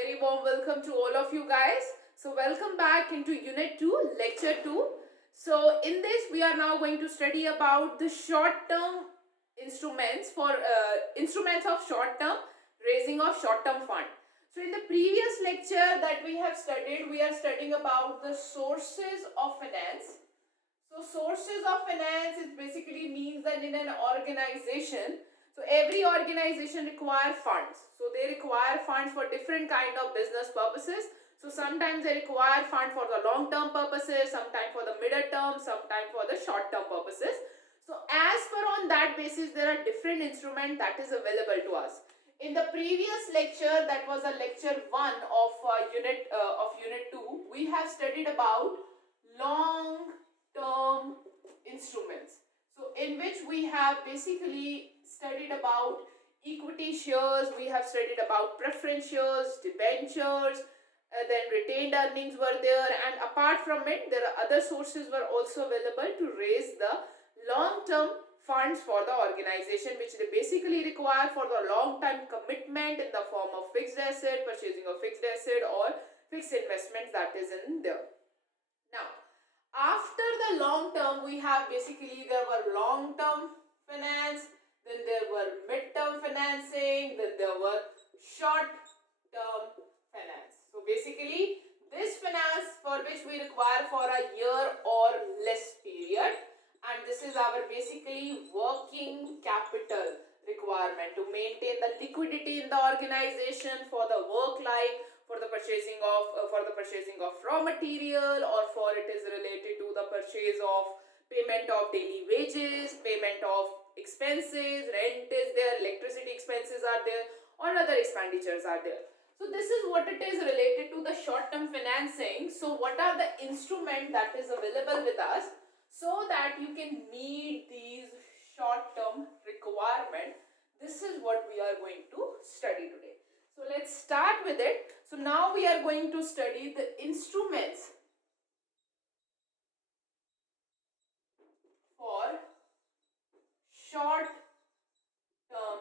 very warm welcome to all of you guys. So welcome back into Unit 2, Lecture 2. So in this we are now going to study about the short-term instruments for instruments of short-term raising of short-term fund. So in the previous lecture that we have studied, we are studying about the sources of finance. So sources of finance is basically means that in an organization, so every organization require funds. So they require funds for different kind of business purposes. So sometimes they require fund for the long term purposes, sometimes for the middle term, sometimes for the short term purposes. So as per on that basis, there are different instruments that is available to us. In the previous lecture, that was a lecture 1 of unit 2, we have studied about long term instruments. So in which we have basically studied about equity shares, we have studied about preference shares, debentures, then retained earnings were there, and apart from it there are other sources were also available to raise the long term funds for the organization, which they basically require for the long time commitment in the form of fixed asset, purchasing of fixed asset or fixed investments that is in there. Now after the long term, we have basically there were long term finance, then there were mid term financing, then there were short term finance. So basically this finance for which we require for a year or less period, and this is our basically working capital requirement to maintain the liquidity in the organization for the work, like for the purchasing of raw material, or for it is related to the purchase of payment of daily wages, payment of expenses, rent is there, electricity expenses are there, or other expenditures are there. So this is what it is related to the short term financing. So what are the instruments that is available with us so that you can meet these short term requirement? This is what we are going to study today. So let's start with it. So now we are going to study the instruments for short term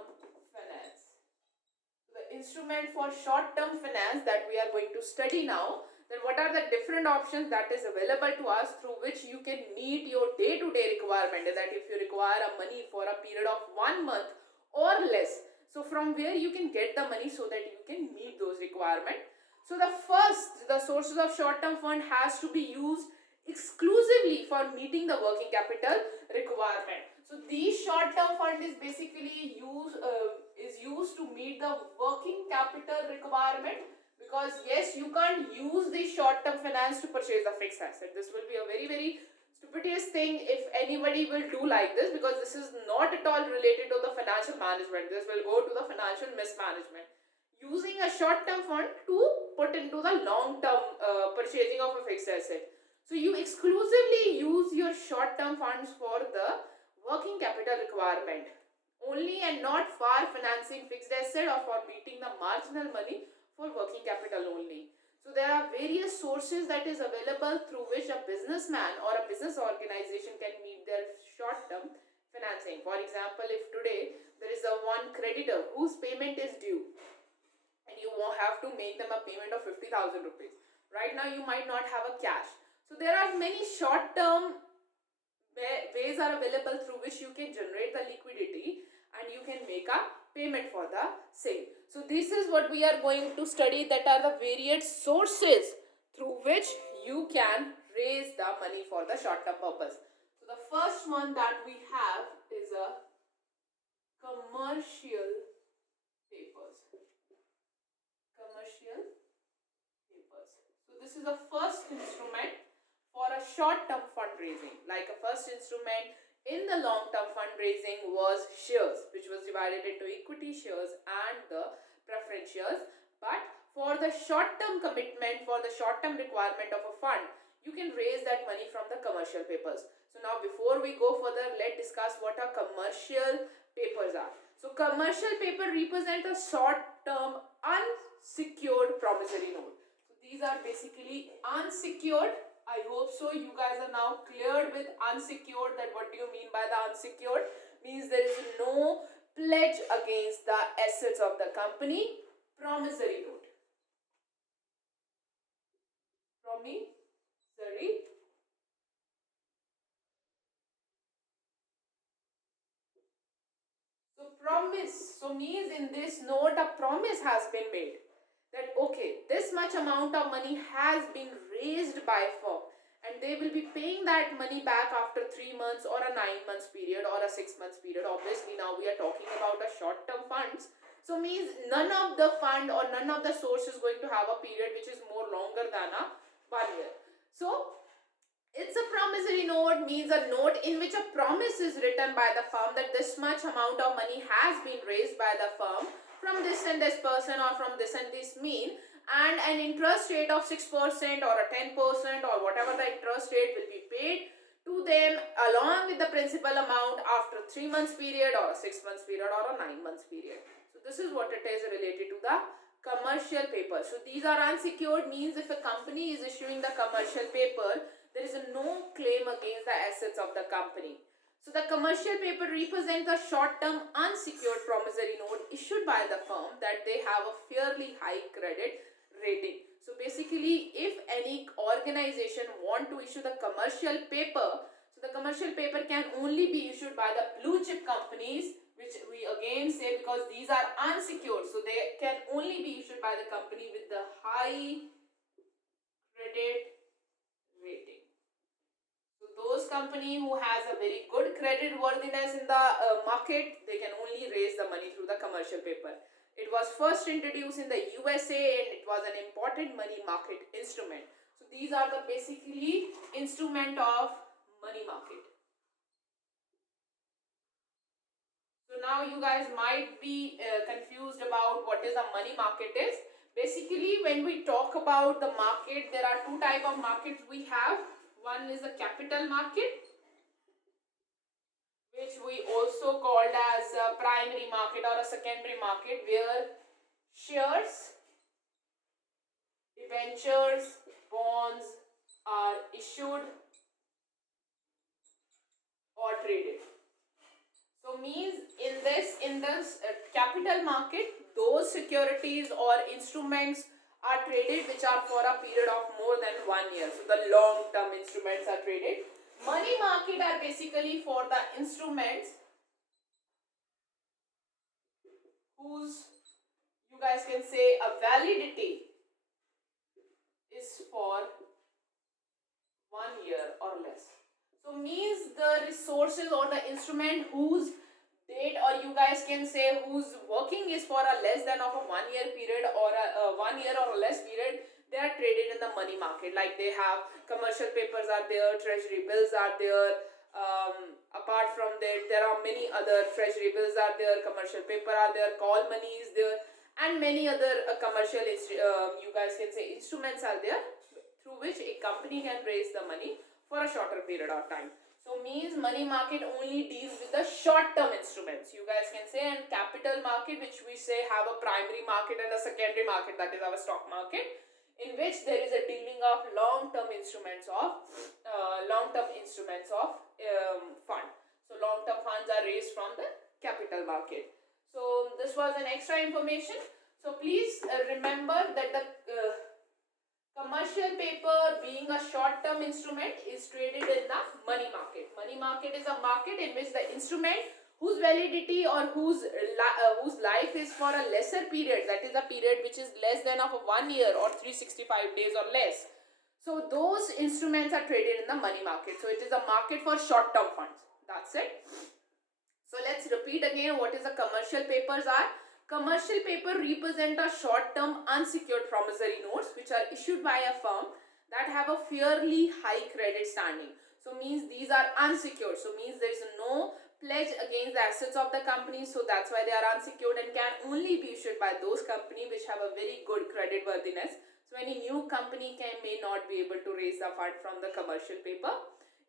finance. The instrument for short term finance that we are going to study now, then what are the different options that is available to us through which you can meet your day-to-day requirement, that if you require a money for a period of 1 month or less, so from where you can get the money so that you can meet those requirements. So the sources of short-term fund has to be used exclusively for meeting the working capital requirement. So these short-term fund is basically used to meet the working capital requirement, because yes, you can't use the short-term finance to purchase a fixed asset. This will be a very stupidest thing if anybody will do like this, because this is not at all related to the financial management. This will go to the financial mismanagement, using a short-term fund to put into the long-term purchasing of a fixed asset. So you exclusively use your short-term funds for the working capital requirement only, and not for financing fixed asset or for meeting the marginal money for working capital only. So there are various sources that is available through which a businessman or a business organization can meet their short-term financing. For example, if today there is a one creditor whose payment is due, and you have to make them a payment of 50,000 rupees. Right now you might not have a cash. So there are many short-term ways are available through which you can generate the liquidity and you can make a payment for the same. So this is what we are going to study, that are the various sources through which you can raise the money for the short-term purpose. So the first one that we have is a commercial papers. Commercial papers. So this is the first instrument for a short-term fundraising. Like a first instrument in the long-term fundraising was shares, which was divided into equity shares and the preference shares. But for the short-term commitment, for the short-term requirement of a fund, you can raise that money from the commercial papers. So now before we go further, let's discuss what are commercial papers are. So commercial paper represent a short-term unsecured promissory note. So these are basically unsecured. I hope so you guys are now cleared with unsecured, that what do you mean by the unsecured? Means there is no pledge against the assets of the company. Promissory note. promissory. So promise, so means in this note a promise has been made that okay, this much amount of money has been raised by firm and they will be paying that money back after 3 months or a 9 months period or a 6 months period. Obviously now we are talking about a short term funds, so means none of the fund or none of the source is going to have a period which is more longer than a 1 year. So it's a promissory note, means a note in which a promise is written by the firm that this much amount of money has been raised by the firm from this and this person or from this and this mean, and an interest rate of 6% or a 10% or whatever the interest rate will be paid to them along with the principal amount after 3 months period or a 6 months period or a 9 months period. So this is what it is related to the commercial paper. So these are unsecured, means if a company is issuing the commercial paper, there is no claim against the assets of the company. So the commercial paper represents a short-term unsecured promissory note issued by the firm that they have a fairly high credit rating. So basically, if any organization want to issue the commercial paper, so the commercial paper can only be issued by the blue chip companies, which we again say because these are unsecured, so they can only be issued by the company with the high credit rating. So those company who has a very good credit worthiness in the market, they can only raise the money through the commercial paper. It was first introduced in the USA and it was an important money market instrument. So these are the basically instrument of money market. So now you guys might be confused about what is a money market is. Basically, when we talk about the market, there are two type of markets we have. One is the capital market, which we also called as a primary market or a secondary market, where shares, debentures, bonds are issued or traded. So means in this capital market, those securities or instruments are traded which are for a period of more than 1 year. So the long term instruments are traded. Money market are basically for the instruments whose, you guys can say, a validity is for 1 year or less. So means the resources or the instrument whose date, or you guys can say whose working is for a less than of a 1 year period or a 1 year or less period, they are traded in the money market. Like they have commercial papers are there, treasury bills are there. Apart from that, there are many other treasury bills are there, commercial paper are there, call money is there, and many other commercial you guys can say instruments are there through which a company can raise the money for a shorter period of time. So means money market only deals with the short term instruments, you guys can say, and capital market, which we say have a primary market and a secondary market, that is our stock market, in which there is a dealing of long term instruments of fund. So long term funds are raised from the capital market. So this was an extra information. So please remember that the commercial paper, being a short-term instrument, is traded in the money market. Money market is a market in which the instrument whose validity or whose life is for a lesser period, that is a period which is less than of 1 year or 365 days or less. So those instruments are traded in the money market. So it is a market for short-term funds. That's it. So let's repeat again what is the commercial papers are. Commercial paper represent a short-term unsecured promissory notes which are issued by a firm that have a fairly high credit standing. So means these are unsecured. So means there is no pledge against the assets of the company. So that's why they are unsecured and can only be issued by those companies which have a very good credit worthiness. So any new company may not be able to raise the fund from the commercial paper.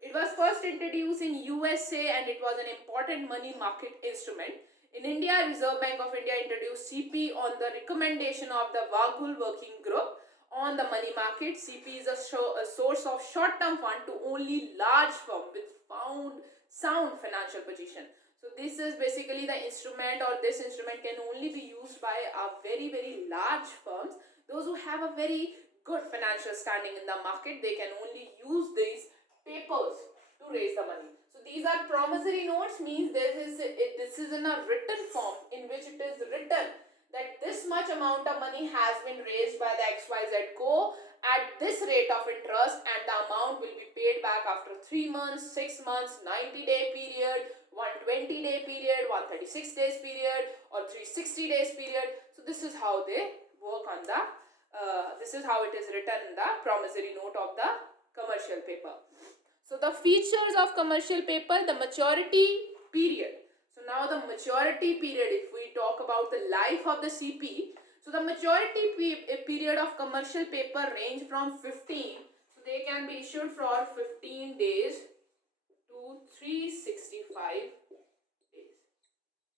It was first introduced in USA and it was an important money market instrument. In India, Reserve Bank of India introduced CP on the recommendation of the Waghul Working Group on the money market. CP is a source of short-term fund to only large firms with sound financial position. So this is basically the instrument, or this instrument can only be used by a very large firms, those who have a very good financial standing in the market, they can only use these papers to raise the money. So these are promissory notes, means this is in a written form in which it is written that this much amount of money has been raised by the XYZ Co at this rate of interest, and the amount will be paid back after 3 months, 6 months, 90-day period, 120-day period, 136 days period, or 360 days period. So this is how they work on the this is how it is written in the promissory note of the commercial paper. So the features of commercial paper, the maturity period. So now the maturity period, if we talk about the life of the CP, so the maturity period of commercial paper range from 15, so they can be issued for 15 days to 365 days.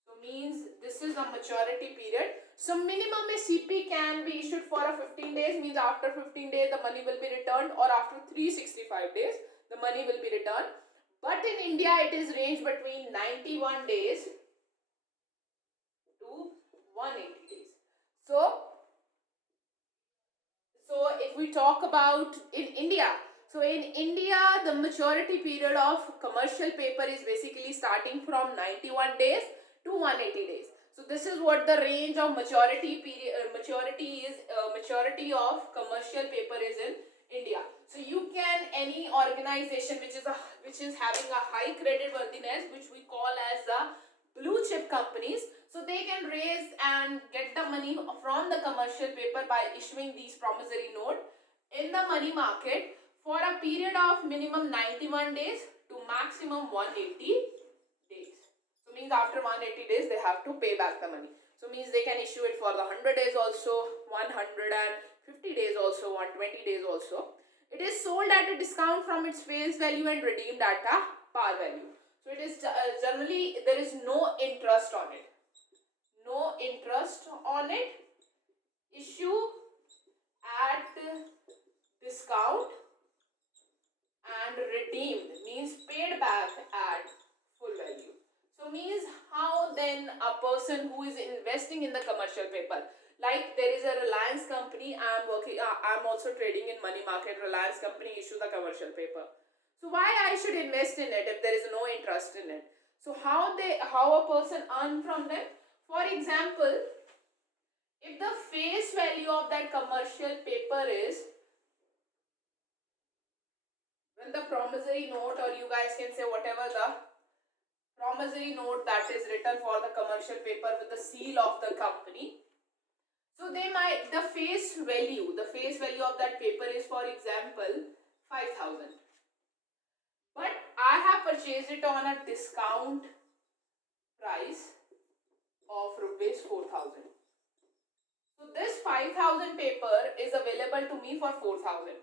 So means this is the maturity period. So minimum a CP can be issued for a 15 days, means after 15 days the money will be returned, or after 365 days the money will be returned. But in India it is ranged between 91 days to 180 days. So if we talk about in India, so in India the maturity period of commercial paper is basically starting from 91 days to 180 days. So this is what the range of maturity of commercial paper is in India. So you can, any organization which is having a high credit worthiness, which we call as the blue chip companies, so they can raise and get the money from the commercial paper by issuing these promissory note in the money market for a period of minimum 91 days to maximum 180 days. So means after 180 days they have to pay back the money. So means they can issue it for the 100 days also, 150 days also, 120 days also. It is sold at a discount from its face value and redeemed at a par value. So it is generally, there is no interest on it. No interest on it. Issue at discount and redeemed, means paid back at full value. So means how then a person who is investing in the commercial paper, like there is a Reliance company, I'm also trading in money market. Reliance company issue the commercial paper. So why I should invest in it if there is no interest in it? So how a person earn from them? For example, if the face value of that commercial paper is, when the promissory note, or you guys can say whatever the promissory note that is written for the commercial paper with the seal of the company, so the face value of that paper is, for example, 5,000. But I have purchased it on a discount price of rupees 4,000. So this 5,000 paper is available to me for 4,000.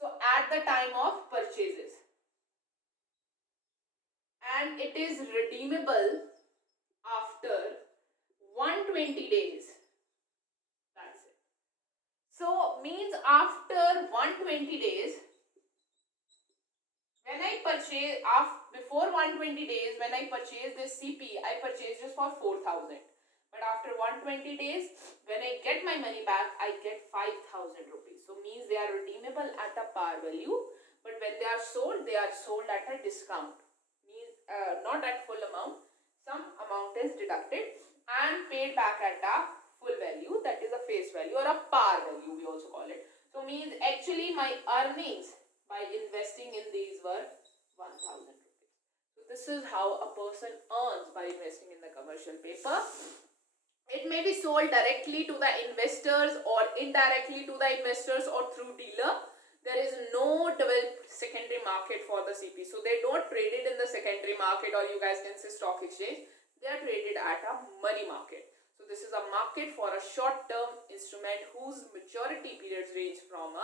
So at the time of purchases. And it is redeemable after 120 days. That's it. So means after 120 days, when I purchase, before 120 days, when I purchase this CP, I purchased this for 4,000. But after 120 days, when I get my money back, I get 5,000 rupees. So means they are redeemable at a par value. But when they are sold at a discount. Means not at full amount. Some amount is deducted and paid back at a full value. That is a face value or a par value, we also call it. So means actually my earnings by investing in these were 1,000 rupees. So this is how a person earns by investing in the commercial paper. It may be sold directly to the investors or indirectly to the investors or through dealer. There is no developed secondary market for the CP. So they don't trade it in the secondary market, or you guys can say stock exchange. They are traded at a money market. So this is a market for a short-term instrument whose maturity periods range from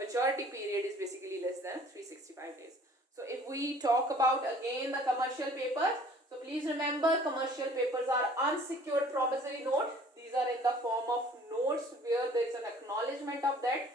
maturity period is basically less than 365 days. So if we talk about again the commercial papers, so please remember commercial papers are unsecured promissory note. These are in the form of notes where there is an acknowledgement of that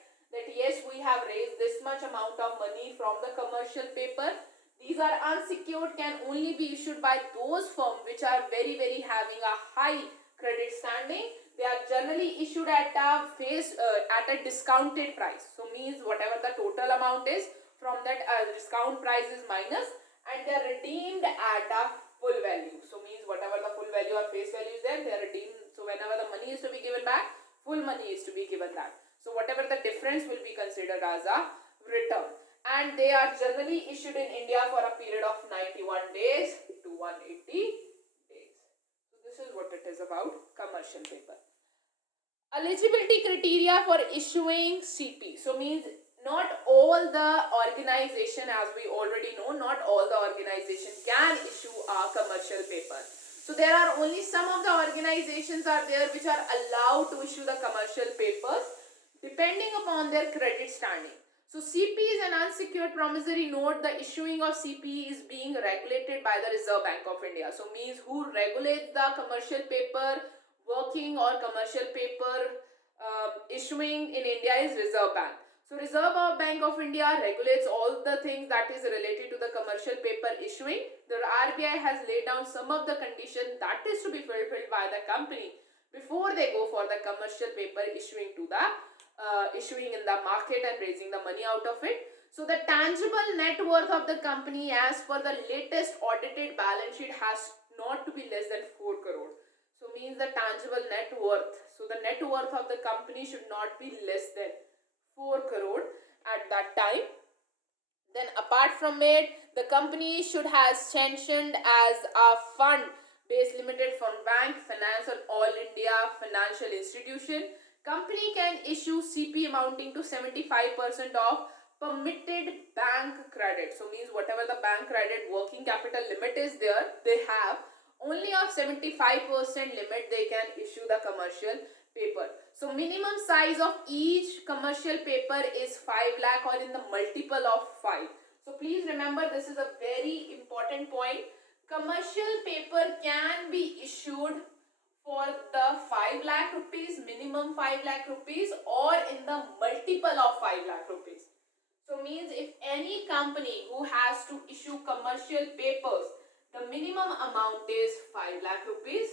yes, we have raised this much amount of money from the commercial paper. These are unsecured, can only be issued by those firms which are very having a high credit standing. They are generally generally issued at a discounted price. So means whatever the total amount is, from that discount price is minus, and they are redeemed at a full value. So means whatever the full value or face value is there, they are redeemed. So whenever the money is to be given back, full money is to be given back. So whatever the difference will be considered as a return. And they are generally issued in India for a period of 91 days to 180 days. So this is what it is about commercial paper. Eligibility criteria for issuing CP. So means not all the organization, as we already know, not all the organization can issue a commercial paper. So there are only some of the organizations are there which are allowed to issue the commercial papers depending upon their credit standing. So CP is an unsecured promissory note. The issuing of CP is being regulated by the Reserve Bank of India. So means who regulates the commercial paper working or commercial paper issuing in India is Reserve Bank. So Reserve Bank of India regulates all the things that is related to the commercial paper issuing. The RBI has laid down some of the conditions that is to be fulfilled by the company before they go for the commercial paper issuing to the issuing in the market and raising the money out of it. So the tangible net worth of the company as per the latest audited balance sheet has not to be less than 4 crore. So means the tangible net worth. So the net worth of the company should not be less than 4 crore at that time. Then apart from it, the company should have sanctioned as a fund based limited from bank, finance or all India financial institution. Company can issue CP amounting to 75% of permitted bank credit. So means whatever the bank credit working capital limit is there, they have only of 75% limit they can issue the commercial paper. So minimum size of each commercial paper is 5 lakh or in the multiple of 5. So please remember, this is a very important point. Commercial paper can be issued for the 5 lakh rupees, minimum 5 lakh rupees, or in the multiple of 5 lakh rupees. So means if any company who has to issue commercial papers, the minimum amount is 5 lakh rupees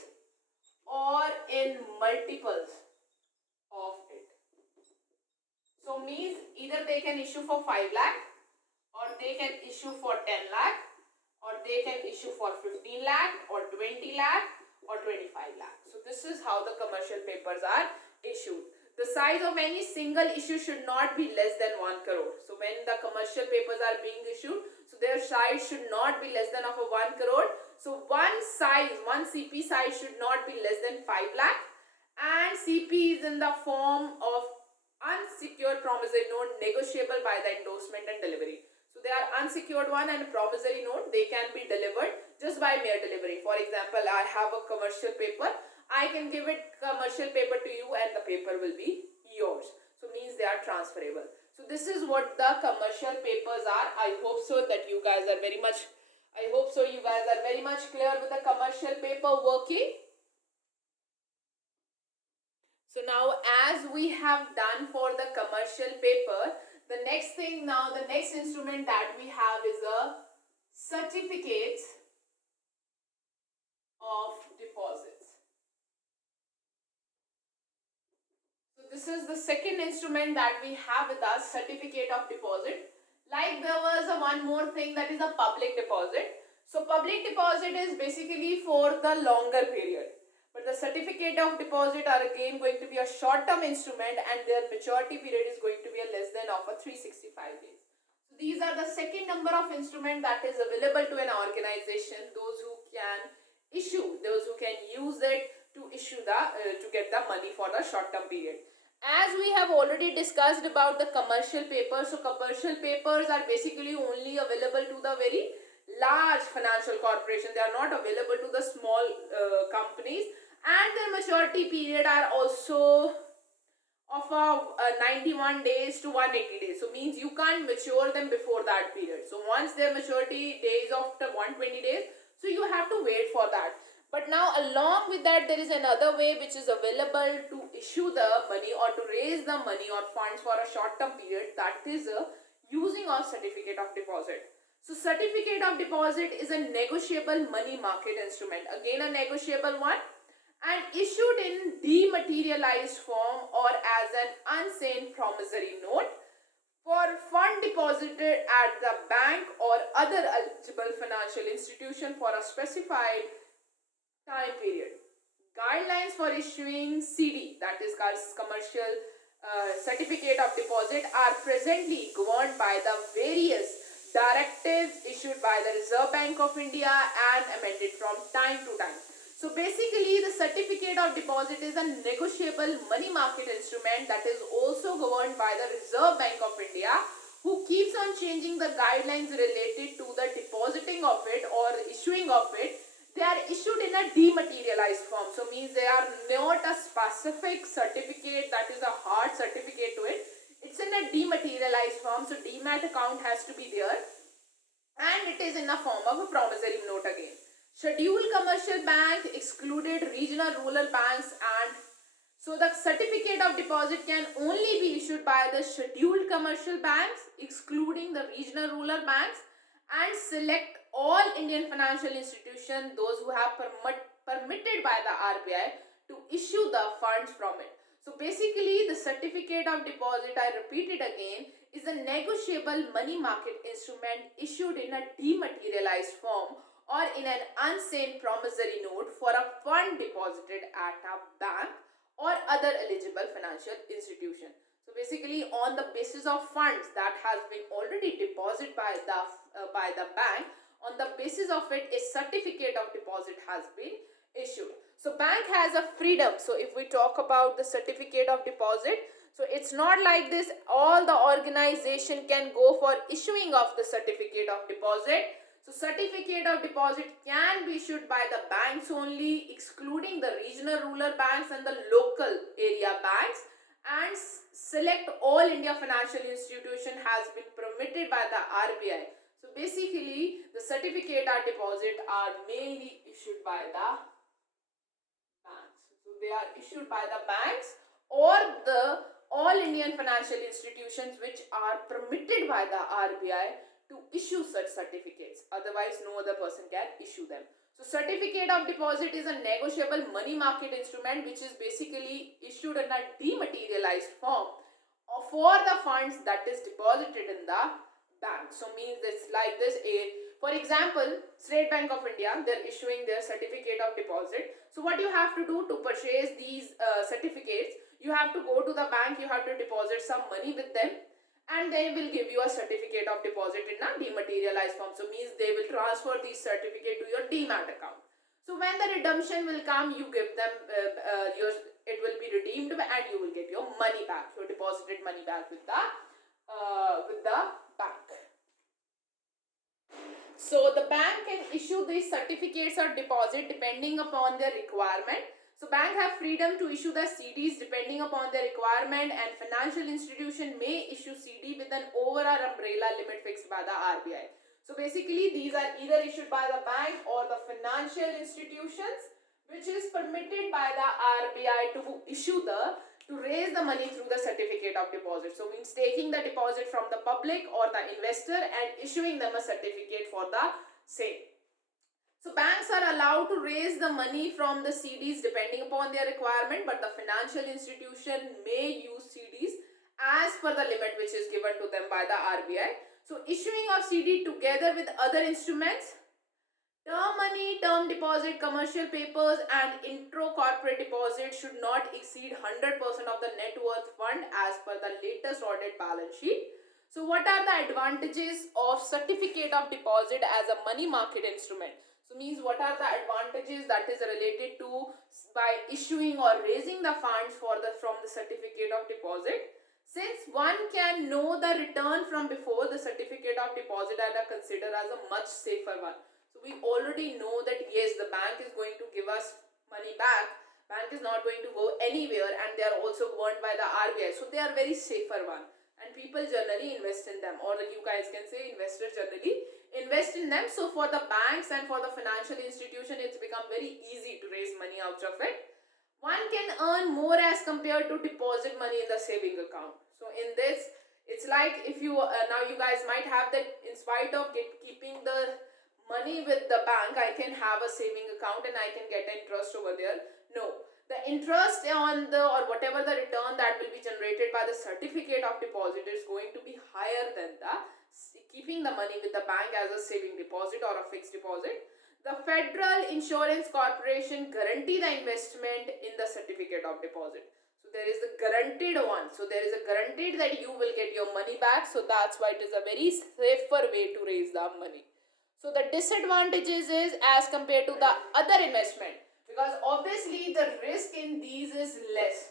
or in multiples of it. So means either they can issue for 5 lakh or they can issue for 10 lakh or they can issue for 15 lakh or 20 lakh or 25 lakh. So this is how the commercial papers are issued. The size of any single issue should not be less than 1 crore. So when the commercial papers are being issued, so their size should not be less than of a 1 crore. So one CP size should not be less than 5 lakh, and CP is in the form of unsecured promissory note negotiable by the endorsement and delivery. So they are unsecured one and promissory note, they can be delivered just by mere delivery. For example, I have a commercial paper, I can give it commercial paper to you and the paper will be yours. So means they are transferable. So this is what the commercial papers are. I hope so that you guys are very much clear with the commercial paper working. So now as we have done for the commercial paper, the next instrument that we have is a certificates of deposits. So this is the second instrument that we have with us, certificate of deposit. Like there was one more thing, that is a public deposit. So public deposit is basically for the longer period. But the certificate of deposit are again going to be a short-term instrument and their maturity period is going to be a less than of a 365 days. So these are the second number of instrument that is available to an organization, those who can use it to issue to get the money for the short-term period. As we have already discussed about the commercial papers, so commercial papers are basically only available to the very large financial corporation. They are not available to the small companies, and their maturity period are also of 91 days to 180 days. So means you can't mature them before that period. So once their maturity days after 120 days, so you have to wait for that. But now along with that, there is another way which is available to issue the money or to raise the money or funds for a short term period, that is using of certificate of deposit. So certificate of deposit is a negotiable money market instrument. Again a negotiable one, and issued in dematerialized form or as an unsigned promissory note for fund deposited at the bank or other eligible financial institution for a specified time period. Guidelines for issuing CD, that is commercial certificate of deposit, are presently governed by the various directives issued by the Reserve Bank of India and amended from time to time. So basically, the certificate of deposit is a negotiable money market instrument that is also governed by the Reserve Bank of India, who keeps on changing the guidelines related to the depositing of it or issuing of it. They are issued in a dematerialized form, so means they are not a specific certificate that is a hard certificate to it. It's in a dematerialized form, so demat account has to be there, and it is in the form of a promissory note again. Scheduled commercial bank excluded regional rural banks, and so the certificate of deposit can only be issued by the scheduled commercial banks excluding the regional rural banks, and select all Indian financial institutions, those who have permitted by the RBI to issue the funds from it. So basically, the certificate of deposit, I repeat it again, is a negotiable money market instrument issued in a dematerialized form or in an unsigned promissory note for a fund deposited at a bank or other eligible financial institution. So basically, on the basis of funds that has been already deposited by the bank, on the basis of it, a certificate of deposit has been issued. So bank has a freedom. So if we talk about the certificate of deposit, so it's not like this all the organization can go for issuing of the certificate of deposit. So certificate of deposit can be issued by the banks only, excluding the regional rural banks and the local area banks, and select all India financial institution has been permitted by the RBI. So basically, the certificate of deposit are mainly issued by the banks. So they are issued by the banks or the all Indian financial institutions which are permitted by the RBI to issue such certificates. Otherwise, no other person can issue them. So certificate of deposit is a negotiable money market instrument which is basically issued in a dematerialized form for the funds that is deposited in the bank. So means it's like this. For example, State Bank of India, they're issuing their certificate of deposit. So what you have to do to purchase these certificates, you have to go to the bank, you have to deposit some money with them, and they will give you a certificate of deposit in a dematerialized form. So means they will transfer the certificate to your demat account. So when the redemption will come, you give them it will be redeemed and you will get your money back, your deposited money back with the bank. So the bank can issue these certificates of deposit depending upon their requirement. So bank have freedom to issue the CDs depending upon their requirement, and financial institution may issue CD with an overall umbrella limit fixed by the RBI. So basically, these are either issued by the bank or the financial institutions which is permitted by the RBI to raise the money through the certificate of deposit. So means taking the deposit from the public or the investor and issuing them a certificate for the same. So banks are allowed to raise the money from the CDs depending upon their requirement, but the financial institution may use CDs as per the limit which is given to them by the RBI. So issuing of CD together with other instruments, term money, term deposit, commercial papers and intro-corporate deposit should not exceed 100% of the net worth fund as per the latest audit balance sheet. So what are the advantages of certificate of deposit as a money market instrument? So means what are the advantages that is related to by issuing or raising the funds from the certificate of deposit? Since one can know the return from before, the certificate of deposit are considered as a much safer one. So we already know that yes, the bank is going to give us money back. Bank is not going to go anywhere, and they are also governed by the RBI. So they are very safer one, and people generally invest in them, or you guys can say investors generally invest in them. So for the banks and for the financial institution, it's become very easy to raise money out of it. One can earn more as compared to deposit money in the saving account. So in this, it's like if you now you guys might have that in spite of keeping the money with the bank, I can have a saving account and I can get interest over there. No. The interest on the or whatever the return that will be generated by the certificate of deposit is going to be higher than the keeping the money with the bank as a saving deposit or a fixed deposit. The Federal Insurance Corporation guarantee the investment in the certificate of deposit. So there is the guaranteed one. So there is a guaranteed that you will get your money back. So that's why it is a very safer way to raise the money. So the disadvantages is as compared to the other investment, because obviously the risk in these is less.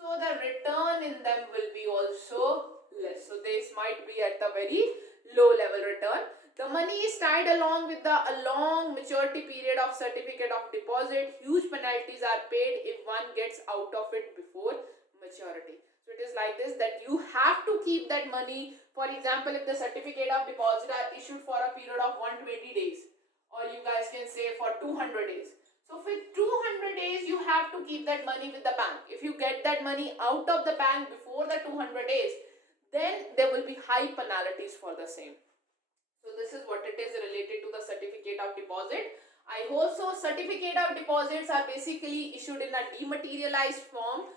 So the return in them will be also less. So this might be at the very low level return. The money is tied along with the long maturity period of certificate of deposit. Huge penalties are paid if one gets out of it before maturity. So it is like this, that you have to keep that money. For example, if the certificate of deposit are issued for a period of 120 days, or you guys can say for 200 days. So for 200 days, you have to keep that money with the bank. If you get that money out of the bank before the 200 days, then there will be high penalties for the same. So this is what it is related to the certificate of deposit. I hope so. Certificate of deposits are basically issued in a dematerialized form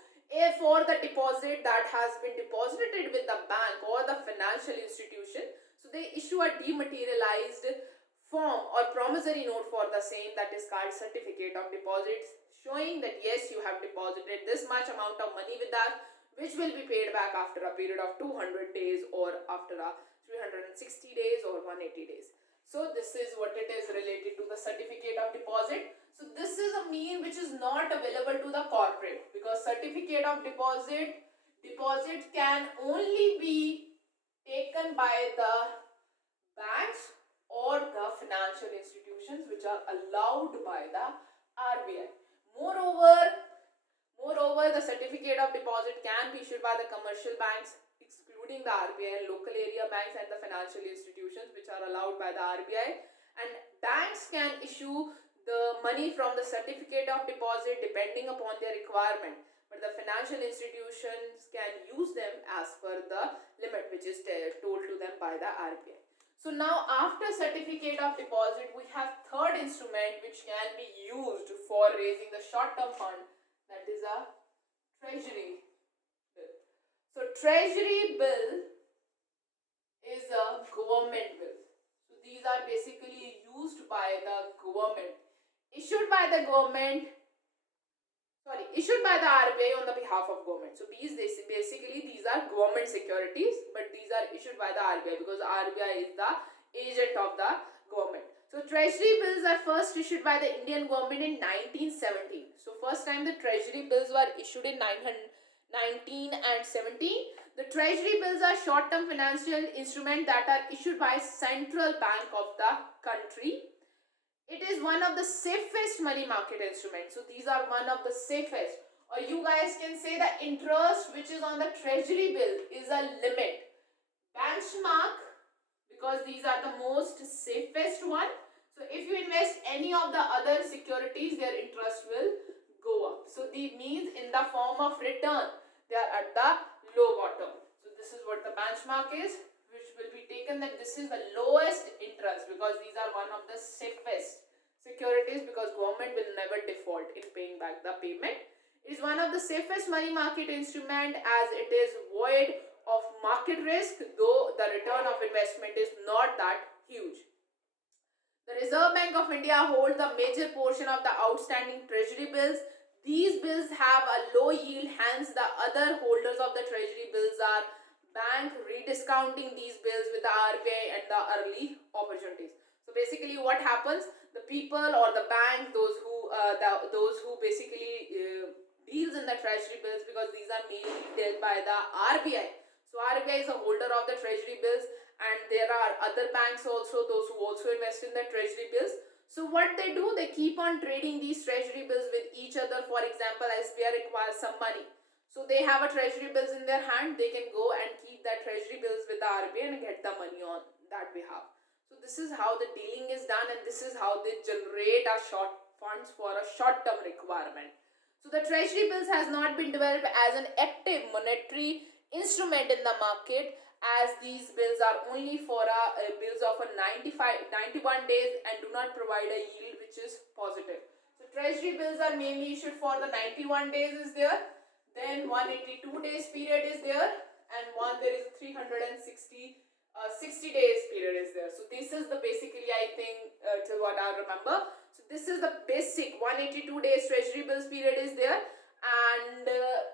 for the deposit that has been deposited with the bank or the financial institution. So they issue a dematerialized form or promissory note for the same, that is called certificate of deposits, showing that yes, you have deposited this much amount of money with us, which will be paid back after a period of 200 days or after a 360 days or 180 days. So this is what it is related to the certificate of deposit. So this is a mean which is not available to the corporate, because certificate of deposit can only be taken by the banks or the financial institutions which are allowed by the RBI. Moreover, the certificate of deposit can be issued by the commercial banks, excluding the RBI, and local area banks and the financial institutions which are allowed by the RBI. And banks can issue the money from the certificate of deposit depending upon their requirement, but the financial institutions can use them as per the limit which is told to them by the RBI. So now after certificate of deposit, we have third instrument which can be used for raising the short-term fund, that is a treasury bill. So treasury bill is a government bill. So these are basically used by the government, issued by the RBI on the behalf of government. So these are government securities, but these are issued by the RBI because RBI is the agent of the government. So treasury bills are first issued by the Indian government in 1917. So first time the treasury bills were issued in 1917. The treasury bills are short-term financial instruments that are issued by central bank of the country. It is one of the safest money market instruments. So these are one of the safest. Or you guys can say the interest which is on the treasury bill is a limit benchmark, because these are the most safest one. So if you invest any of the other securities, their interest will go up. So these means in the form of return, they are at the low bottom. So this is what the benchmark is, which will be taken that this is the lowest interest, because these are one of the safest securities, because government will never default in paying back the payment. It is one of the safest money market instrument as it is void of market risk, though the return of investment is not that huge. The Reserve Bank of India holds a major portion of the outstanding treasury bills. These bills have a low yield, hence the other holders of the treasury bills are bank rediscounting these bills with the RBI and the early opportunities. So basically what happens, the people or the bank, those who basically deals in the treasury bills, because these are mainly dealt by the RBI. So RBI is a holder of the treasury bills, and there are other banks also, those who also invest in the treasury bills. So what they do, they keep on trading these treasury bills with each other. For example, SBI requires some money, so they have a treasury bills in their hand, they can go and keep that treasury bills with the RBI and get the money on that behalf. So this is how the dealing is done, and this is how they generate a short funds for a short-term requirement. So the treasury bills has not been developed as an active monetary instrument in the market, as these bills are only for bills of a 91 days and do not provide a yield which is positive. So treasury bills are mainly issued for the 91 days is there, then 182 days period is there, and there is a 360 60 days period is there. So this is the basically, I think, till what I remember. So this is the basic 182 days treasury bills period is there, and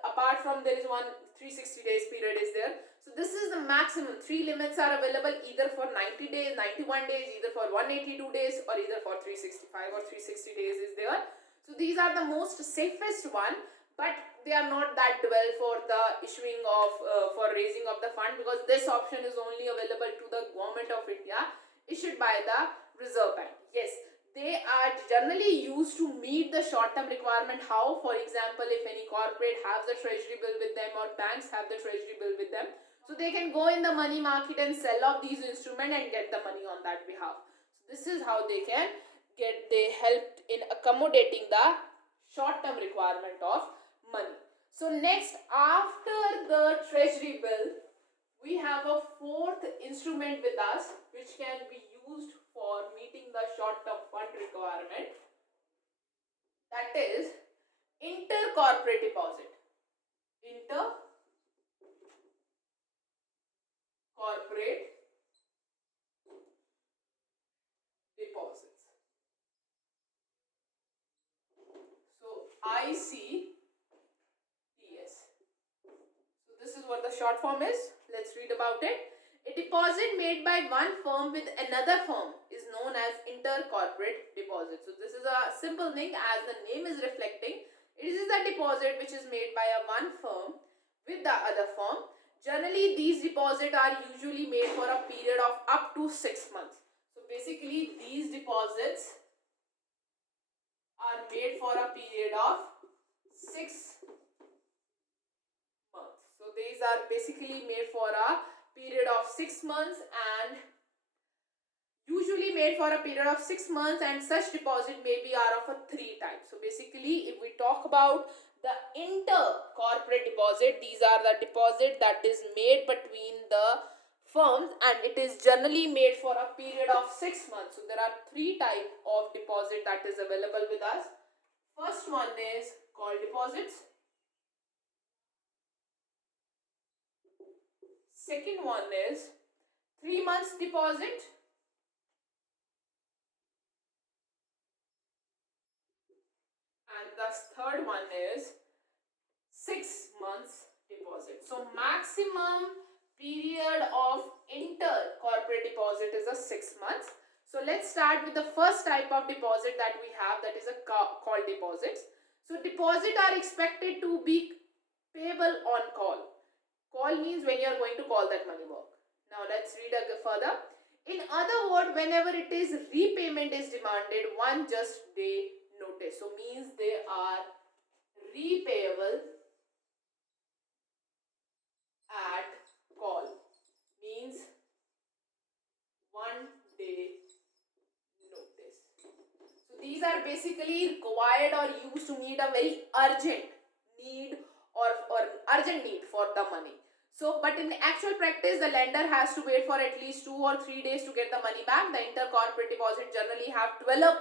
apart from there is 360 days period is there. So this is the maximum. 3 limits are available either for 90 days, 91 days, either for 182 days, or either for 365 or 360 days is there. So these are the most safest one, but they are not that well for the issuing of for raising of the fund, because this option is only available to the government of India, issued by the Reserve Bank. Yes, they are generally used to meet the short-term requirement. How? For example, if any corporate has the treasury bill with them, or banks have the treasury bill with them, so they can go in the money market and sell off these instruments and get the money on that behalf. So this is how they can get, they helped in accommodating the short-term requirement of money. So next, after the treasury bill, we have a fourth instrument with us which can be used for meeting the short-term fund requirement, that is inter-corporate deposit. Inter-corporate deposits. So ICDS. So this is what the short form is. Let's read about it. A deposit made by one firm with another firm is known as inter-corporate deposit. So this is a simple thing, as the name is reflecting. It is a deposit which is made by a one firm with the other firm. Generally, these deposits are usually made for a period of up to 6 months. So basically, these deposits are made for a period of 6 months. So these are basically made for a period of 6 months, and usually made for a period of 6 months, and such deposit may be are of a 3 types. So basically, if we talk about the inter-corporate deposit, these are the deposit that is made between the firms, and it is generally made for a period of 6 months. So there are 3 types of deposit that is available with us. First one is call deposits. Second one is 3 months deposit. And the third one is 6 months deposit. So maximum period of inter-corporate deposit is a 6 months. So let's start with the first type of deposit that we have, that is a call deposits. So deposit are expected to be payable on call. Call means when you are going to call that money back. Now let's read further. In other words, whenever it is repayment is demanded, one just day notice. So means they are repayable at call. Means 1 day notice. So these are basically required or used to meet a very urgent need or urgent need for the money. So, but in actual practice, the lender has to wait for at least 2 or 3 days to get the money back. The inter-corporate deposit generally have 12%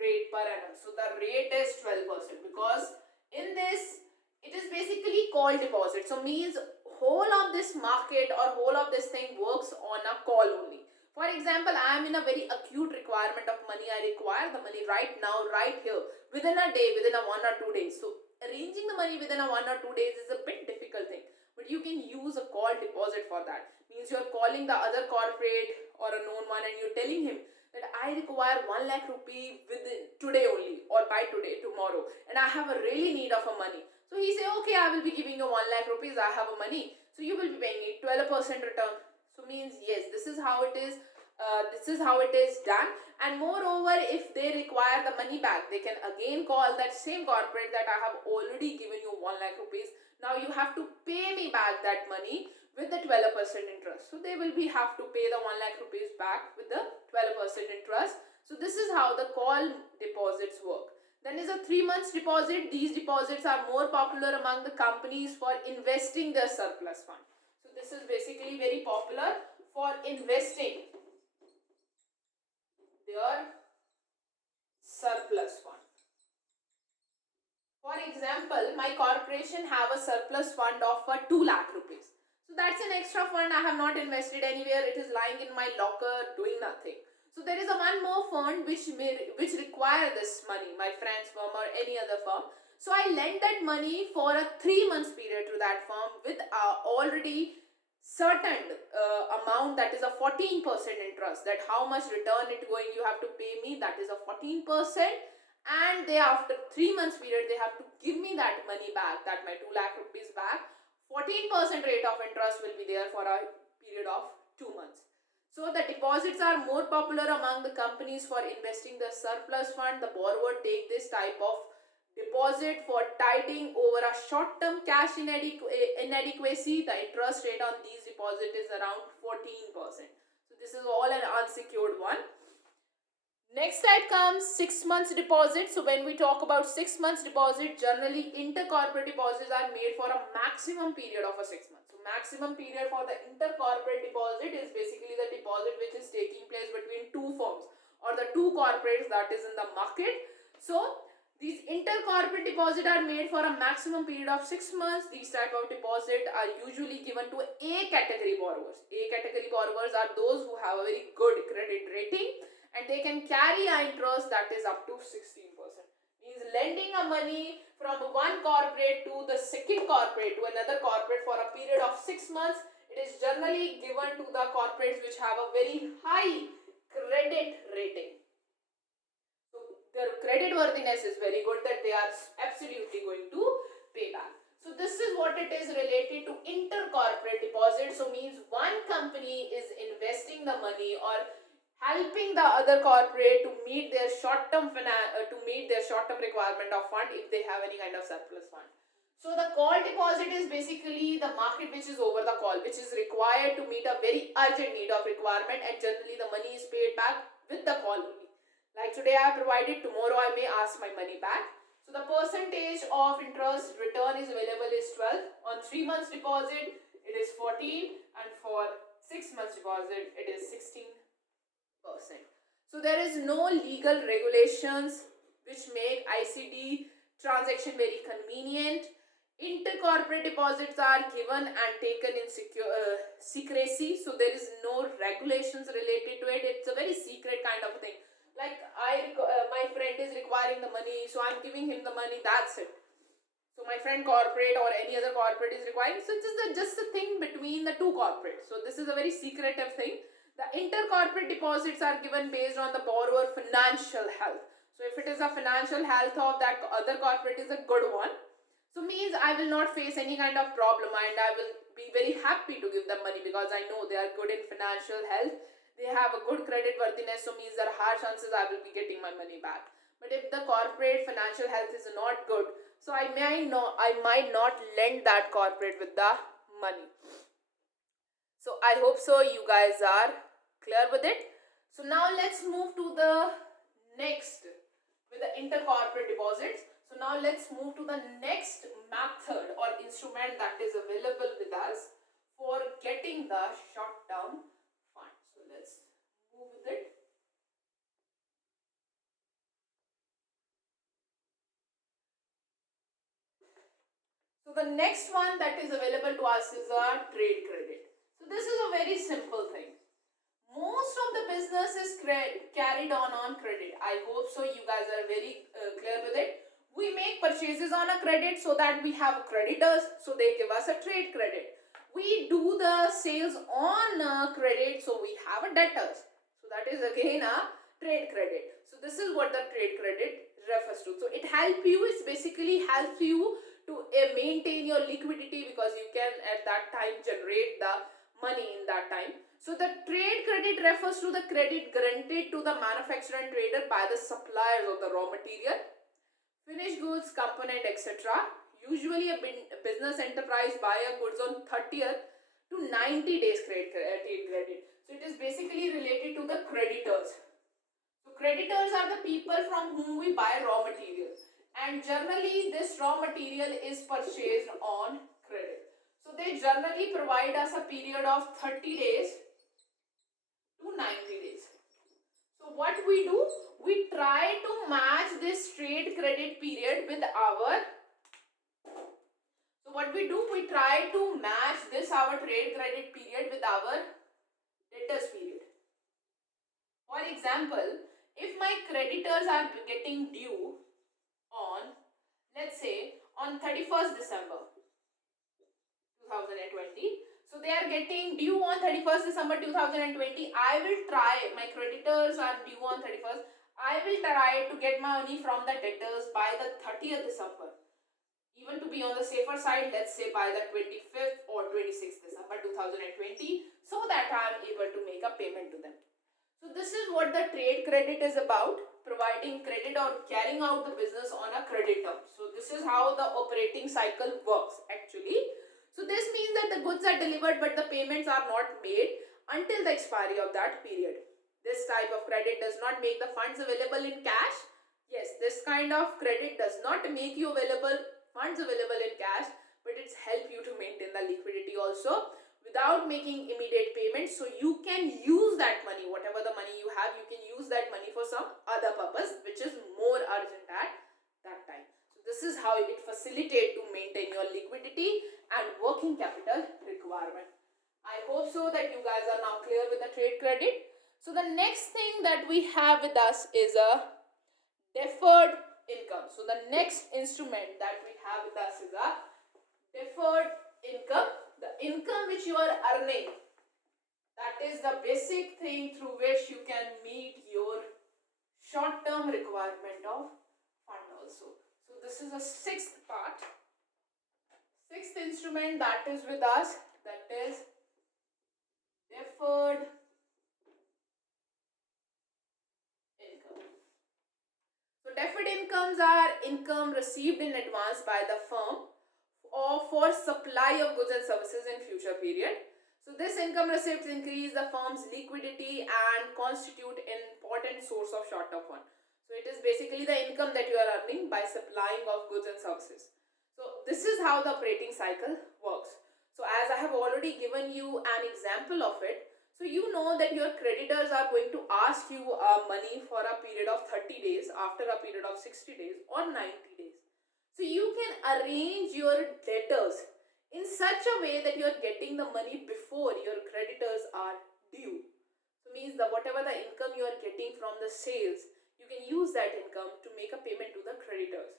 rate per annum. So the rate is 12%, because in this, it is basically call deposit. So means whole of this market or whole of this thing works on a call only. For example, I am in a very acute requirement of money. I require the money right now, right here, within a day, within a 1 or 2 days. So arranging the money within a 1 or 2 days is a bit difficult thing. But you can use a call deposit for that. Means you are calling the other corporate or a known one, and you're telling him that I require 1 lakh rupee within today only, or by today, tomorrow, and I have a really need of a money. So he say, okay, I will be giving you 1 lakh rupees, I have a money. So you will be paying me 12% return. So means yes, this is how it is. This is how it is done. And moreover, if they require the money back, they can again call that same corporate that I have already given you 1 lakh rupees. Now you have to pay me back that money with the 12% interest. So they will be have to pay the 1 lakh rupees back with the 12% interest. So this is how the call deposits work. Then is a 3 months deposit. These deposits are more popular among the companies for investing their surplus fund. So this is basically very popular for investing their surplus fund. For example, my corporation have a surplus fund of 2 lakh rupees. So that's an extra fund I have not invested anywhere. It is lying in my locker doing nothing. So there is a one more fund which require this money, my friend's firm or any other firm. So I lend that money for a 3 months period to that firm with already certain amount, that is a 14% interest, that how much return it going you have to pay me, that is a 14%, and they after 3 months period they have to give me that money back, that my 2 lakh rupees back. 14% rate of interest will be there for a period of 2 months. So the deposits are more popular among the companies for investing the surplus fund. The borrower take this type of deposit for tiding over a short-term cash inadequacy. The interest rate on these deposit is around 14%. So this is all an unsecured one. Next type comes 6 months deposit. So when we talk about 6 months deposit, generally intercorporate deposits are made for a maximum period of a 6 months. So maximum period for the intercorporate deposit is basically the deposit which is taking place between two firms or the two corporates that is in the market. So these intercorporate deposit are made for a maximum period of 6 months. These type of deposit are usually given to A category borrowers. A category borrowers are those who have a very good credit rating and they can carry an interest that is up to 16%. Means lending a money from one corporate to the second corporate to another corporate for a period of 6 months. It is generally given to the corporates which have a very high credit rating. So their credit worthiness is very good, that they are absolutely going to pay back. So this is what it is related to intercorporate deposit. So means one company is investing the money or helping the other corporate to meet their short-term requirement of fund if they have any kind of surplus fund. So the call deposit is basically the market which is over the call, which is required to meet a very urgent need of requirement, and generally the money is paid back with the call only. Like today I provided, tomorrow I may ask my money back. So the percentage of interest return is available is 12. On 3 months deposit it is 14, and for 6 months deposit it is 16%. So there is no legal regulations which make ICD transaction very convenient. Intercorporate deposits are given and taken in secrecy, so there is no regulations related to it. It's a very secret kind of thing. Like my friend is requiring the money, so I'm giving him the money, that's it. So my friend corporate or any other corporate is requiring, so it's just a thing between the two corporates. So this is a very secretive thing. The intercorporate deposits are given based on the borrower financial health. So if it is a financial health of that other corporate is a good one, so means I will not face any kind of problem and I will be very happy to give them money because I know they are good in financial health. They have a good credit worthiness, so means there are high chances I will be getting my money back. But if the corporate financial health is not good, so I might not lend that corporate with the money. So I hope so you guys are clear with it. So now let's move to the next with the intercorporate deposits. So now let's move to the next method or instrument that is available with us for getting the short-term fund. So let's move with it. So the next one that is available to us is a trade credit. So this is a very simple thing. Most of the business is carried on credit. I hope so you guys are very clear with it. We make purchases on a credit so that we have creditors, so they give us a trade credit. We do the sales on credit, so we have a debtors. So that is again a trade credit. So this is what the trade credit refers to. So it helps you, it basically helps you to maintain your liquidity because you can at that time generate the money in that time. So the trade credit refers to the credit granted to the manufacturer and trader by the suppliers of the raw material, finished goods, component, etc. Usually a business enterprise buy a goods on 30th to 90 days trade credit. So it is basically related to the creditors. So creditors are the people from whom we buy raw materials, and generally this raw material is purchased on credit. So they generally provide us a period of 30 days to 90 days. So what we do, we try to match this trade credit period with our what we do, we try to match this our trade credit period with our debtors period. For example, if my creditors are getting due on, let's say, on 31st December 2020, so they are getting due on 31st December 2020, I will try, my creditors are due on 31st, I will try to get my money from the debtors by the 30th December. Even to be on the safer side, let's say by the 25th or 26th December 2020, so that I am able to make a payment to them. So this is what the trade credit is about, providing credit or carrying out the business on a credit term. So this is how the operating cycle works actually. So this means that the goods are delivered but the payments are not made until the expiry of that period. This type of credit does not make the funds available in cash. Yes, this kind of credit does not make you funds available in cash, but it's help you to maintain the liquidity also without making immediate payments, so you can use that money, whatever the money you have, you can use that money for some other purpose which is more urgent at that time. So this is how it facilitates to maintain your liquidity and working capital requirement. I hope so that you guys are now clear with the trade credit. So the next thing that we have with us is a deferred income. So the next instrument that we have with us is a deferred income. The income which you are earning, that is the basic thing through which you can meet your short-term requirement of fund also. So this is a sixth instrument that is with us, that is deferred income. So deferred incomes are income received in advance by the firm or for supply of goods and services in future period. So this income receipts increase the firm's liquidity and constitute an important source of short-term fund. So it is basically the income that you are earning by supplying of goods and services. So this is how the operating cycle works. So as I have already given you an example of it, so you know that your creditors are going to ask you money for a period of 30 days, after a period of 60 days or 90 days. So you can arrange your debtors in such a way that you are getting the money before your creditors are due. So means that whatever the income you are getting from the sales, you can use that income to make a payment to the creditors.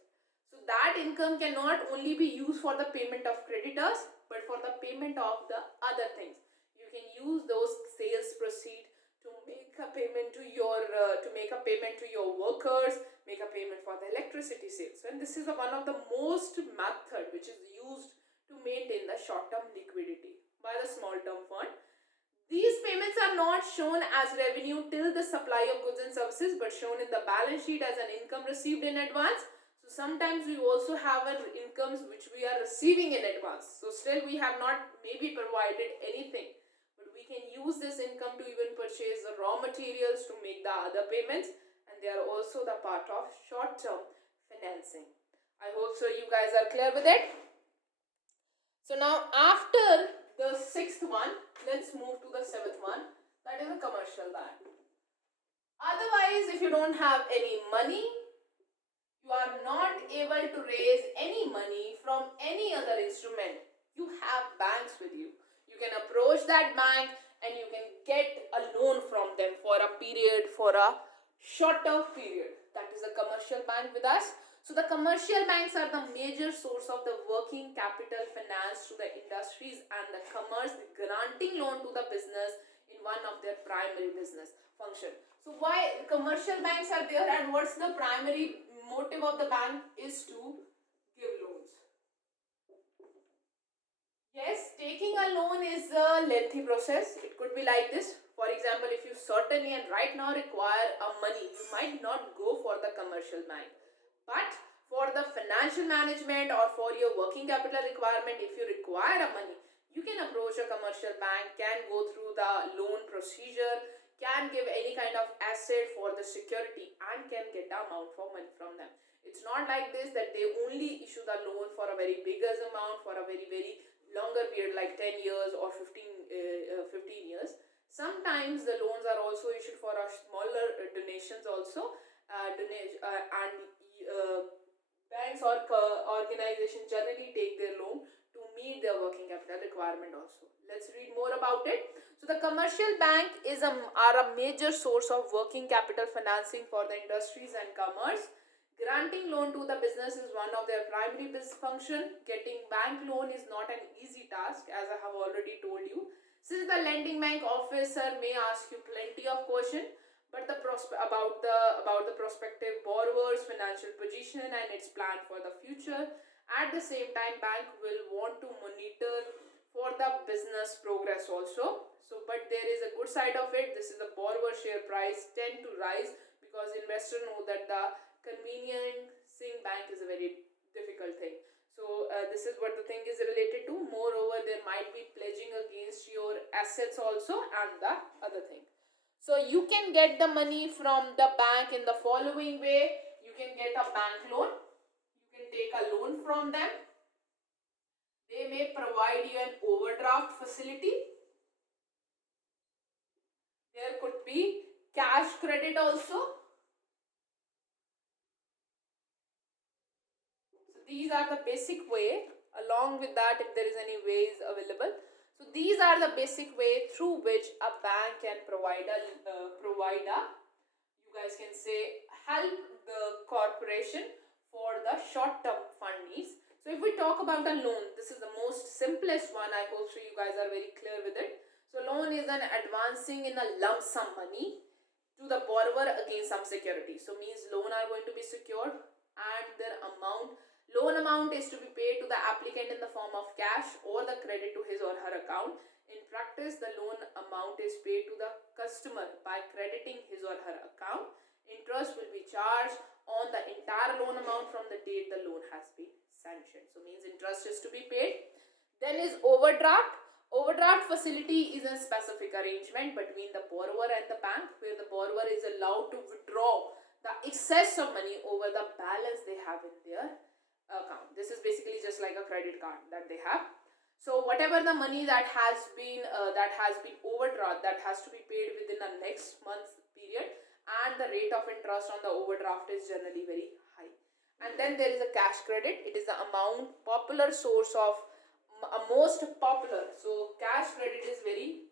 So that income can not only be used for the payment of creditors, but for the payment of the other things. You can use those sales proceeds to make a payment to your workers, make a payment for the electricity sales. And this is one of the most method which is used to maintain the short-term liquidity by the small-term fund. These payments are not shown as revenue till the supply of goods and services, but shown in the balance sheet as an income received in advance. So sometimes we also have an incomes which we are receiving in advance. So still we have not maybe provided anything, but we can use this income to even purchase the raw materials to make the other payments, and they are also the part of short-term financing. I hope so you guys are clear with it. So now after the sixth one, let's move to the seventh one, that is a commercial bank. Otherwise, if you don't have any money, you are not able to raise any money from any other instrument, you have banks with you. You can approach that bank and you can get a loan from them for a shorter period. That is a commercial bank with us. So the commercial banks are the major source of the working capital finance to the industries and the commerce, granting loan to the business in one of their primary business function. So why commercial banks are there, and what's the primary motive of the bank is to give loans. Yes, taking a loan is a lengthy process. It could be like this. For example, if you certainly and right now require money, you might not go for the commercial bank. But for the financial management or for your working capital requirement, if you require a money, you can approach a commercial bank, can go through the loan procedure, can give any kind of asset for the security, and can get the amount for money from them. It's not like this that they only issue the loan for a very biggest amount for a very longer period like 10 years or 15 years. Sometimes the loans are also issued for a smaller donations also, and banks or organizations generally take their loan to requirement also. Let's read more about it. So the commercial bank are a major source of working capital financing for the industries and commerce. Granting loan to the business is one of their primary business function. Getting bank loan is not an easy task, as I have already told you, since the lending bank officer may ask you plenty of questions, but about the prospective borrower's financial position and its plan for the future. At the same time, bank will want to monitor for the business progress also. So but there is a good side of it. This is the borrower share price tend to rise because investors know that the conveniencing bank is a very difficult thing. So this is what the thing is related to. Moreover, there might be pledging against your assets also and the other thing. So you can get the money from the bank in the following way. You can get a bank loan. You can take a loan from them. They may provide you an overdraft facility. There could be cash credit also. So these are the basic way. Along with that, if there is any ways available. So these are the basic way through which a bank can provide a you guys can say help the corporation for the short term fund needs. So if we talk about a loan, this is the most simplest one. I hope so you guys are very clear with it. So loan is an advancing in a lump sum money to the borrower against some security. So means loan are going to be secured and their loan amount is to be paid to the applicant in the form of cash or the credit to his or her account. In practice, the loan amount is paid to the customer by crediting his or her account. Interest will be charged on the entire loan amount from the date the loan has been sanctioned. So means interest is to be paid. Then is overdraft. Overdraft facility is a specific arrangement between the borrower and the bank where the borrower is allowed to withdraw the excess of money over the balance they have in their account. This is basically just like a credit card that they have. So whatever the money that has been overdraft, that has to be paid within the next month's period, and the rate of interest on the overdraft is generally very high. And then there is a cash credit. It is the amount popular source of most popular. So cash credit is very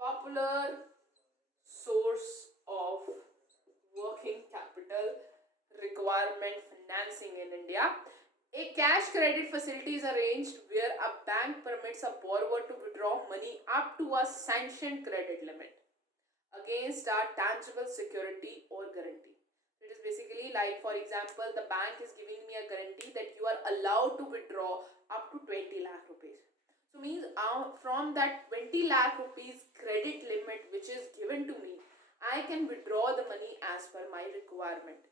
popular source of working capital requirement financing in India. A cash credit facility is arranged where a bank permits a borrower to withdraw money up to a sanctioned credit limit against a tangible security or guarantee. It is basically like, for example, the bank is giving me a guarantee that you are allowed to withdraw up to 20 lakh rupees. So means from that 20 lakh rupees credit limit which is given to me, I can withdraw the money as per my requirement.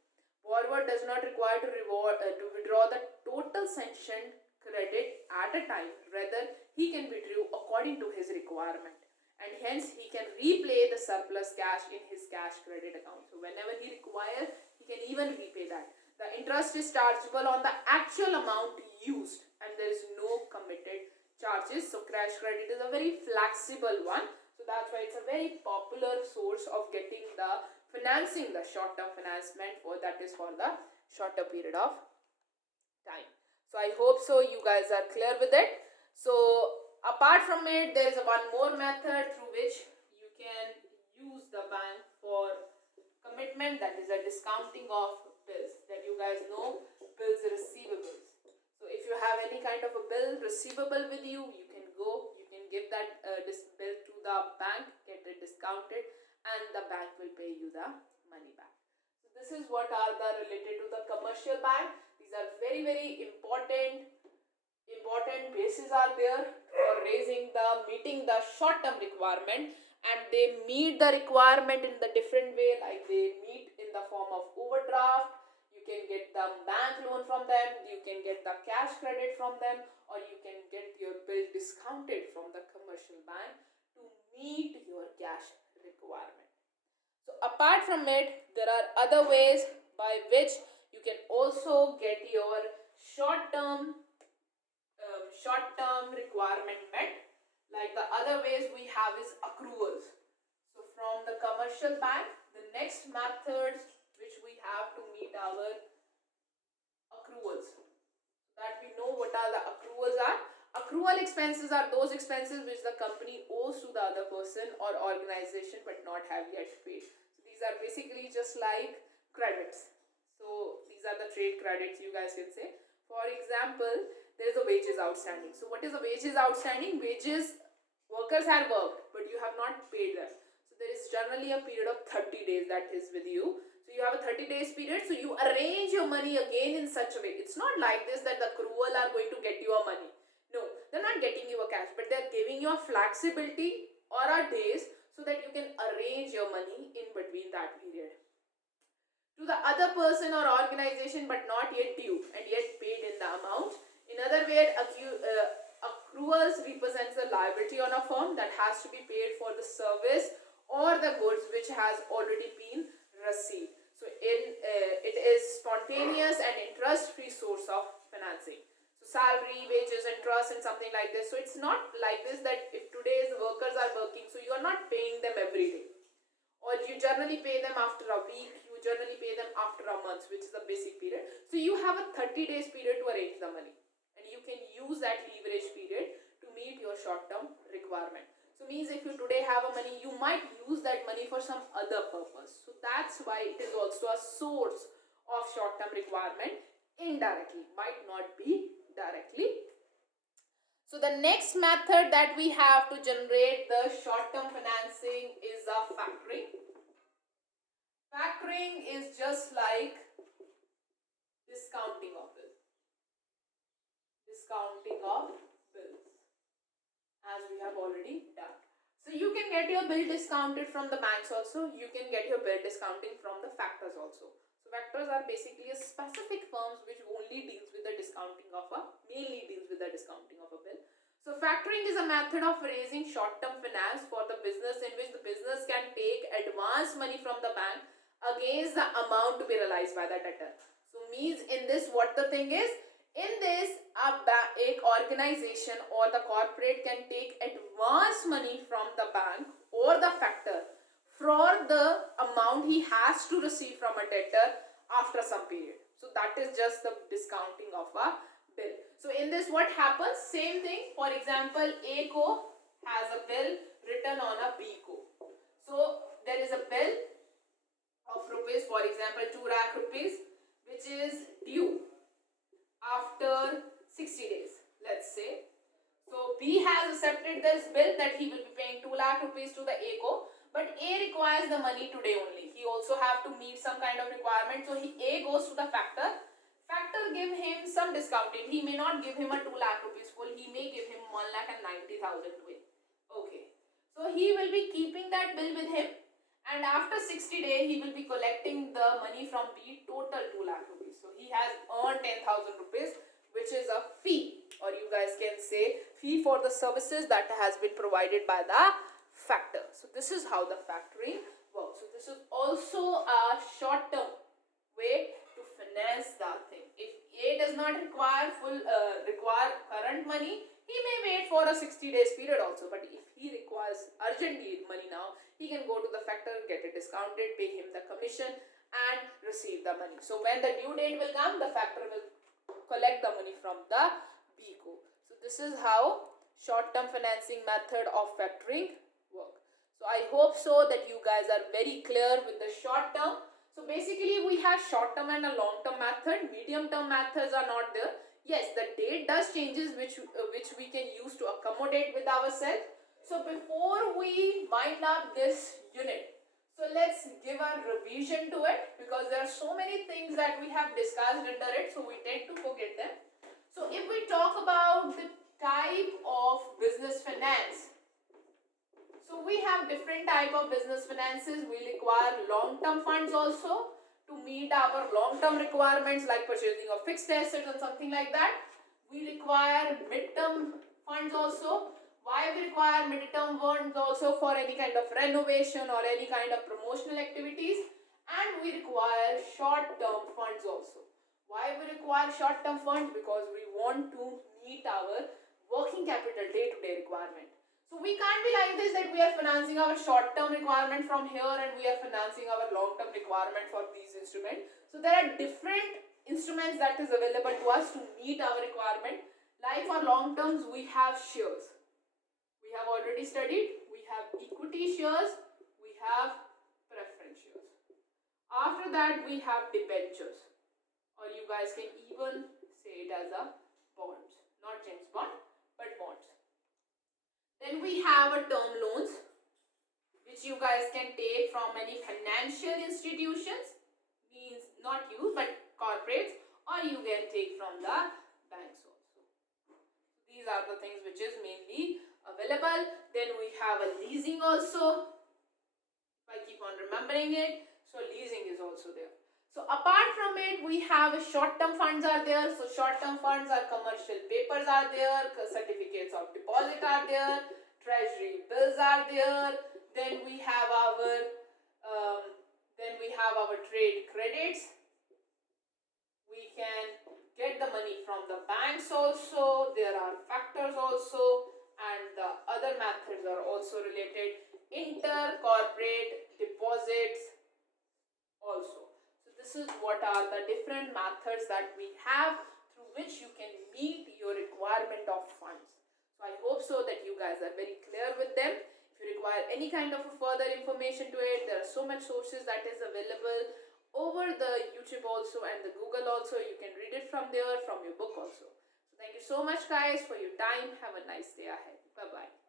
Borrower does not require to withdraw the total sanctioned credit at a time. Rather, he can withdraw according to his requirement, and hence he can replay the surplus cash in his cash credit account. So whenever he requires, he can even repay that. The interest is chargeable on the actual amount used, and there is no committed charges. So cash credit is a very flexible one. So that's why it's a very popular source of getting the financing, the short-term financement for that is for the shorter period of time. So I hope so you guys are clear with it. So apart from it, there is one more method through which you can use the bank for commitment, that is a discounting of bills, that you guys know, bills receivables. So if you have any kind of a bill receivable with you, you can go, you can give that this bill to the bank, get it discounted, and the bank will pay you the money back. So this is what are the related to the commercial bank. These are very important bases are there for meeting the short term requirement, and they meet the requirement in the different way, like they meet in the form of overdraft. You can get the bank loan from them, you can get the cash credit from them, or you can get your bill discounted from the commercial bank to meet your cash requirement. So apart from it, there are other ways by which you can also get your short-term requirement met. Like the other ways we have is accruals. So from the commercial bank, the next methods which we have to meet our accruals, that we know what the accruals are. Accrual expenses are those expenses which the company owes to the other person or organization but not have yet paid. So these are basically just like credits. So these are the trade credits, you guys can say. For example, there is a wages outstanding. So what is a wages outstanding? Wages, workers have worked but you have not paid them. So there is generally a period of 30 days that is with you. So you have a 30 days period. So you arrange your money again in such a way. It's not like this that the accrual are going to get your money. No, they're not getting you a cash, but they're giving you a flexibility or a days so that you can arrange your money in between that period to the other person or organization but not yet due and yet paid in the amount. In other words, accruals represents the liability on a firm that has to be paid for the service or the goods which has already been received. So it is spontaneous and interest-free source of financing. So salary, wages, interest and something like this. So it's not like this that if today's workers are working, so you are not paying them every day. Or you generally pay them after a week, you generally pay them after a month, which is the basic period. So you have a 30 days period to arrange the money. And you can use that leverage period to meet your short-term requirement. So means if you today have a money, you might use that money for some other purpose. So that's why it is also a source of short-term requirement indirectly, might not be directly. So the next method that we have to generate the short-term financing is a factoring. Factoring is just like discounting of bills. Discounting of bills, as we have already done. So you can get your bill discounted from the banks also. You can get your bill discounting from the factors also. Factors are basically a specific firms which only deals with the discounting of mainly deals with the discounting of a bill. So factoring is a method of raising short-term finance for the business in which the business can take advance money from the bank against the amount to be realized by the debtor. So means in this what the thing is, in this a organization or the corporate can take advance money from the bank or the factor for the amount he has to receive from a debtor after some period. So that is just the discounting of a bill. So in this what happens? Same thing. For example, A co has a bill written on a B co. So there is a bill of rupees, for example 2 lakh rupees, which is due after 60 days, let's say. So B has accepted this bill that he will be paying 2 lakh rupees to the A co. But A requires the money today only. He also have to meet some kind of requirement. So A goes to the factor. Factor give him some discounting. He may not give him a 2 lakh rupees full. He may give him 1,90,000 to it. Okay. So he will be keeping that bill with him. And after 60 days, he will be collecting the money from B, total 2 lakh rupees. So he has earned 10,000 rupees, which is a fee. Or you guys can say fee for the services that has been provided by the factor. So this is how the factoring works. So this is also a short-term way to finance that thing. If A does not require current money, he may wait for a 60 days period also. But if he requires urgently money now, he can go to the factor, get it discounted, pay him the commission and receive the money. So when the due date will come, the factor will collect the money from the B co. So this is how short-term financing method of factoring work. So I hope so that you guys are very clear with the short term. So basically we have short term and a long term method. Medium term methods are not there. Yes, the date does changes which we can use to accommodate with ourselves. So before we wind up this unit, so let's give a revision to it because there are so many things that we have discussed under it, so we tend to forget them. So if we talk about the type of business finance, so we have different type of business finances. We require long-term funds also to meet our long-term requirements like purchasing of fixed assets and something like that. We require mid-term funds also. Why we require mid-term funds also? For any kind of renovation or any kind of promotional activities. And we require short-term funds also. Why we require short-term funds? Because we want to meet our working capital day-to-day requirement. So we can't be like this that we are financing our short-term requirement from here and we are financing our long-term requirement for these instruments. So there are different instruments that is available to us to meet our requirement. Like for long terms, we have shares. We have already studied. We have equity shares. We have preference shares. After that, we have debentures, or you guys can even say it as a bonds. Not James Bond, but bonds. Then we have a term loans, which you guys can take from any financial institutions, means not you but corporates, or you can take from the banks also. These are the things which is mainly available. Then we have a leasing also, if I keep on remembering it. So leasing is also there. So apart from it, we have short-term funds are there. So short-term funds are commercial papers are there, certificates of deposit are there, treasury bills are there. Then we have our trade credits. We can get the money from the banks also. There are factors also, and the other methods are also related. Inter-corporate deposits also. So this is what are the different methods that we have through which you can meet your requirement of funds. So I hope so that you guys are very clear with them. If you require any kind of further information to it, there are so much sources that is available over the YouTube also and the Google also. You can read it from there, from your book also. So thank you so much guys for your time. Have a nice day ahead. Bye bye.